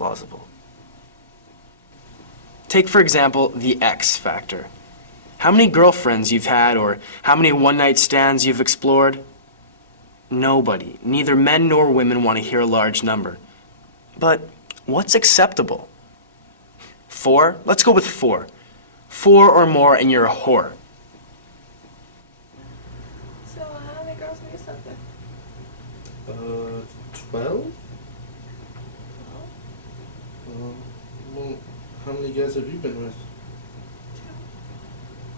plausible. Take, for example, the X factor. How many girlfriends you've had or how many one-night stands you've explored? Nobody, neither men nor women, want to hear a large number. But what's acceptable? 4? Let's go with 4. 4 or more and you're a whore. So how many girls have you slept with? 12? Well, how many guys have you been with?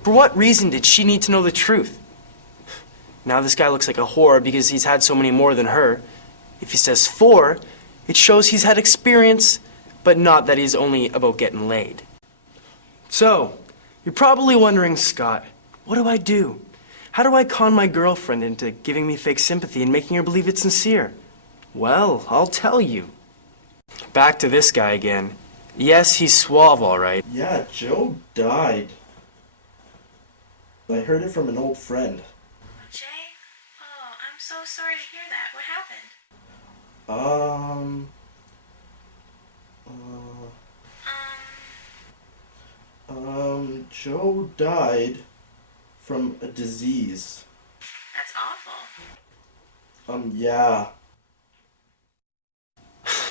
For what reason did she need to know the truth? Now this guy looks like a whore because he's had so many more than her. If he says 4, it shows he's had experience, but not that he's only about getting laid. So, you're probably wondering, Scott, what do I do? How do I con my girlfriend into giving me fake sympathy and making her believe it's sincere? Well, I'll tell you. Back to this guy again. Yes, he's suave, all right. Yeah, Joe died. I heard it from an old friend. Jay? Oh, I'm so sorry to hear that. What happened? Joe died from a disease. That's awful. Yeah.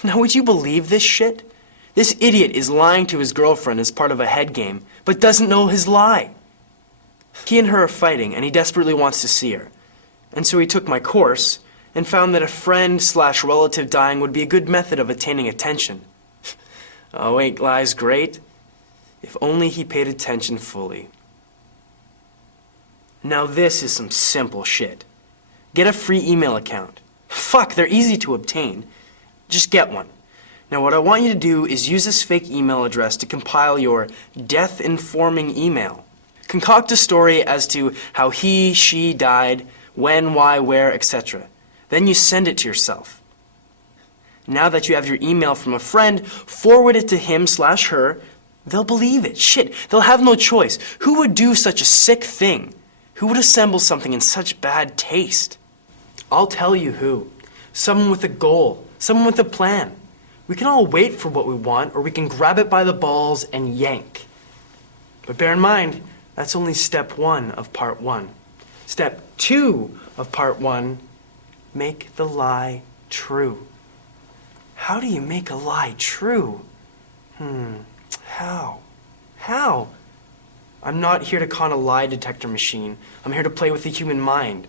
Now, would you believe this shit? This idiot is lying to his girlfriend as part of a head game, but doesn't know his lie. He and her are fighting, and he desperately wants to see her. And so he took my course and found that a friend/relative dying would be a good method of attaining attention. Oh, ain't lies great? If only he paid attention fully. Now this is some simple shit. Get a free email account. Fuck, they're easy to obtain. Just get one. Now what I want you to do is use this fake email address to compile your death-informing email. Concoct a story as to how he, she died, when, why, where, etc. Then you send it to yourself. Now that you have your email from a friend, forward it to him/her. They'll believe it. Shit, they'll have no choice. Who would do such a sick thing? Who would assemble something in such bad taste? I'll tell you who. Someone with a goal. Someone with a plan. We can all wait for what we want, or we can grab it by the balls and yank. But bear in mind, that's only step 1 of part 1. Step 2 of part 1, make the lie true. How do you make a lie true? How? I'm not here to con a lie detector machine. I'm here to play with the human mind.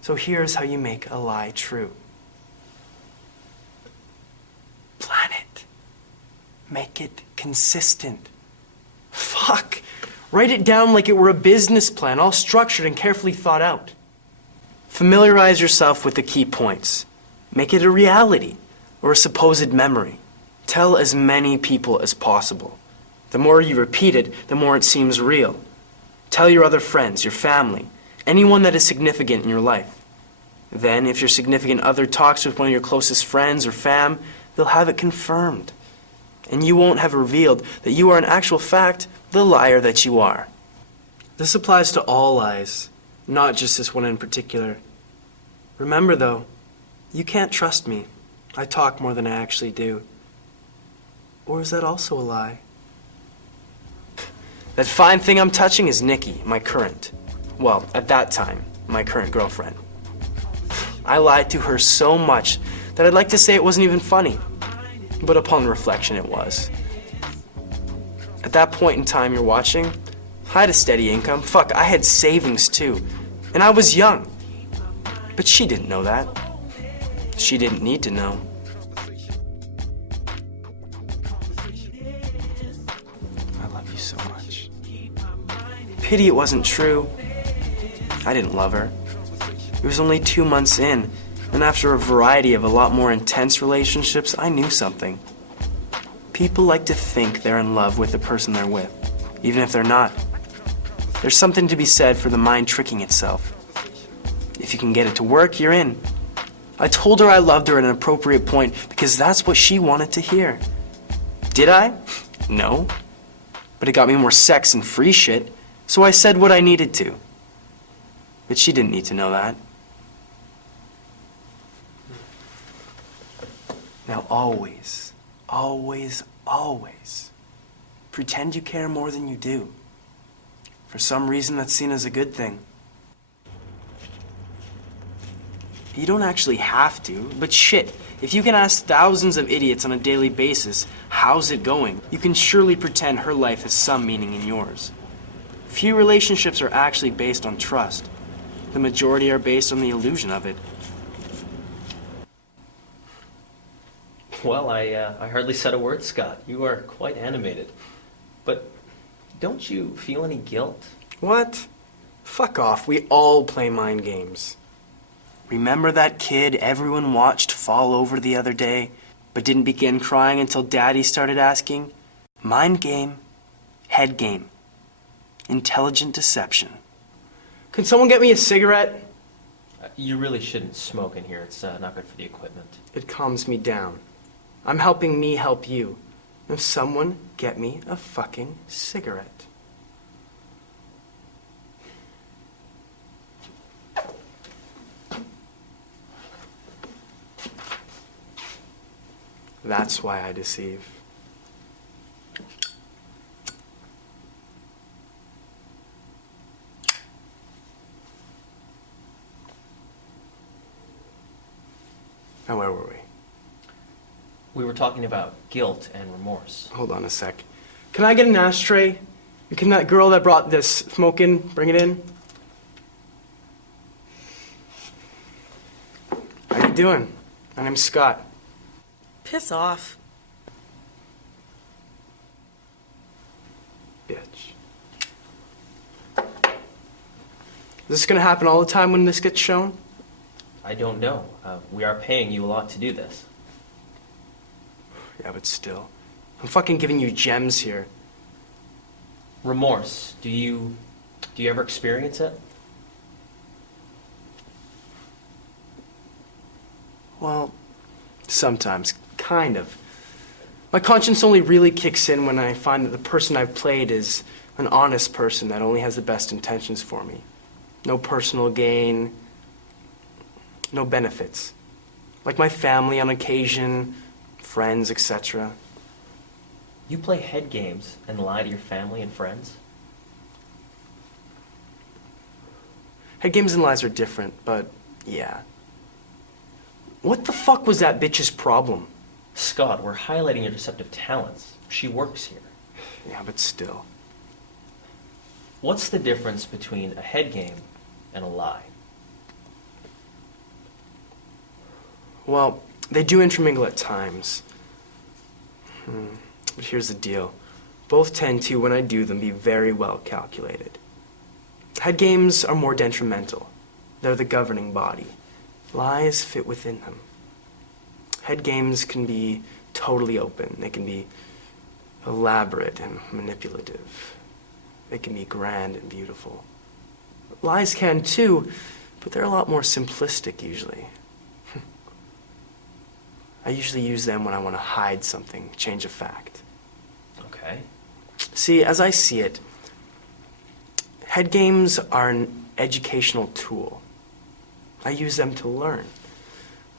So here's how you make a lie true. Plan it. Make it consistent. Fuck. Write it down like it were a business plan, all structured and carefully thought out. Familiarize yourself with the key points. Make it a reality or a supposed memory. Tell as many people as possible. The more you repeat it, the more it seems real. Tell your other friends, your family, anyone that is significant in your life. Then, if your significant other talks with one of your closest friends or fam, they'll have it confirmed. And you won't have revealed that you are in actual fact the liar that you are. This applies to all lies, not just this one in particular. Remember though, you can't trust me. I talk more than I actually do. Or is that also a lie? That fine thing I'm touching is Nikki, my current, well, at that time, my current girlfriend. I lied to her so much that I'd like to say it wasn't even funny. But upon reflection, it was. At that point in time you're watching, I had a steady income. Fuck, I had savings too. And I was young. But she didn't know that. She didn't need to know. I love you so much. Pity it wasn't true. I didn't love her. It was only 2 months in, and after a variety of a lot more intense relationships, I knew something. People like to think they're in love with the person they're with, even if they're not. There's something to be said for the mind tricking itself. If you can get it to work, you're in. I told her I loved her at an appropriate point because that's what she wanted to hear. Did I? No. But it got me more sex and free shit, so I said what I needed to. But she didn't need to know that. Now always always, always pretend you care more than you do. For some reason, that's seen as a good thing. You don't actually have to, but shit, if you can ask thousands of idiots on a daily basis, how's it going? You can surely pretend her life has some meaning in yours. Few relationships are actually based on trust. The majority are based on the illusion of it. Well, I hardly said a word, Scott. You are quite animated. But don't you feel any guilt? What? Fuck off, we all play mind games. Remember that kid everyone watched fall over the other day, but didn't begin crying until Daddy started asking? Mind game, head game, intelligent deception. Can someone get me a cigarette? You really shouldn't smoke in here. It's not good for the equipment. It calms me down. I'm helping me help you. Now someone get me a fucking cigarette. That's why I deceive. Now where were we? We were talking about guilt and remorse. Hold on a sec. Can I get an ashtray? And can that girl that brought this smoke in, bring it in? How you doing? My name's Scott. Piss off. Bitch. Is this gonna happen all the time when this gets shown? I don't know. We are paying you a lot to do this. Yeah, but still. I'm fucking giving you gems here. Remorse. Do you ever experience it? Well, sometimes. Kind of. My conscience only really kicks in when I find that the person I've played is an honest person that only has the best intentions for me. No personal gain, no benefits. Like my family on occasion, friends, etc. You play head games and lie to your family and friends? Head games and lies are different, but yeah. What the fuck was that bitch's problem? Scott, we're highlighting your deceptive talents. She works here. Yeah, but still. What's the difference between a head game and a lie? Well, they do intermingle at times. But here's the deal. Both tend to, when I do them, be very well calculated. Head games are more detrimental. They're the governing body. Lies fit within them. Head games can be totally open. They can be elaborate and manipulative. They can be grand and beautiful. Lies can too, but they're a lot more simplistic usually. I usually use them when I want to hide something, change a fact. Okay. See, as I see it, head games are an educational tool. I use them to learn.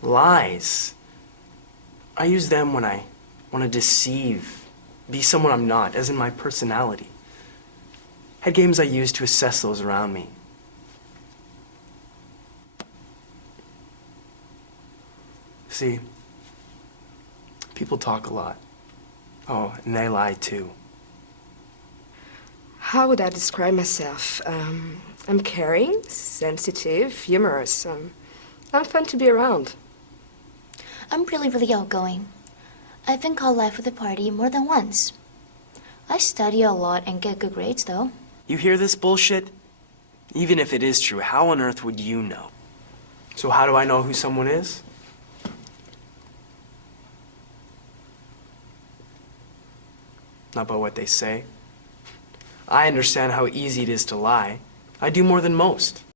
Lies, I use them when I want to deceive, be someone I'm not, as in my personality. Head games I use to assess those around me. See, people talk a lot. Oh, and they lie too. How would I describe myself? I'm caring, sensitive, humorous. I'm fun to be around. I'm really outgoing. I've been called life of the party more than once. I study a lot and get good grades, though. You hear this bullshit? Even if it is true, how on earth would you know? So how do I know who someone is? Not by what they say. I understand how easy it is to lie. I do more than most.